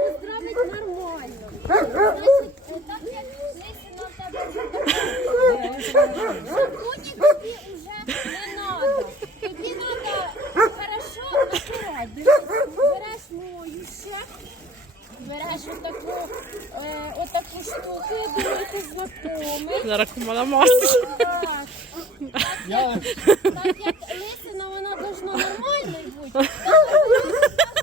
поздравити нормально. Значить, так як тебе вже тобі вже не надо. Тобі надо хорошо натирати. Береш, мою ще, береш отаку, е, отаку штуку, я думаю. Зараз кума намастить. Так. Я Так як лисина, вона должна нормально бути. Так як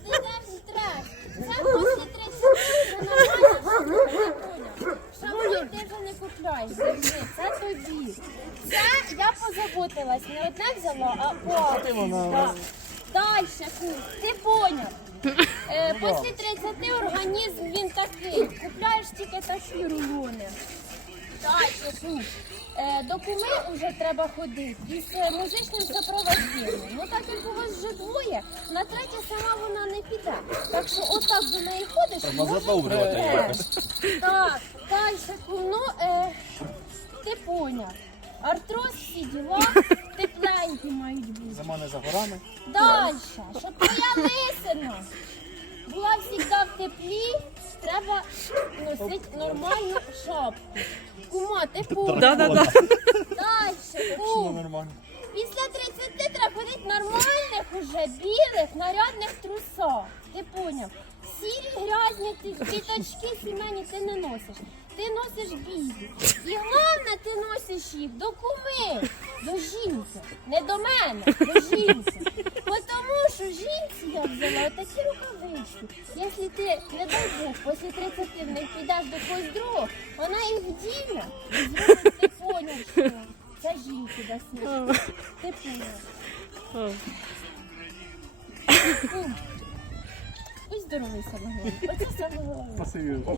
ти йдеш в трек. Це після 30 вже нормально, що ти поняв. Шампунь ти вже не купляєш, держи, це тобі. Це я позаботилась, не одне взяла, а по вона- Дальше, ти поняв. Е, після 30 організм він такий. Купляєш тільки такі рулони. Дальше, фу. Е, до куми вже треба ходити із е, музичним супроводженням. Ну так як у вас вже двоє, на третє сама вона не піде. Так що отак до неї ходиш. Треба може, якось. Так, дальше, ну, е, ти поняв. Артроз, всі діла, тепленькі мають бути. Зима не за горами. Дальше, щоб твоя лисина була завжди в теплі, треба носити нормальну шапку. Кума, ти поняв? Да-да-да. Дальше, Ну, кум. Після 30 треба ходити в нормальних уже білих нарядних трусах. Ти поняв? Сірі грязні ти- квіточки сімейні ти не носиш. Ти носиш білі. І головне, ти носиш їх до куми, до жінки. Не до мене, до жінки. Бо Тому що жінці я взяла такі рукавички. Якщо ти, не дай Бог, після 30 в них підеш до когось другого, вона їх вдіне і зробить, ти поняв, що це жінки дасть. Ти поняв. Будь здоровий саме головне. Оце. Спасибі.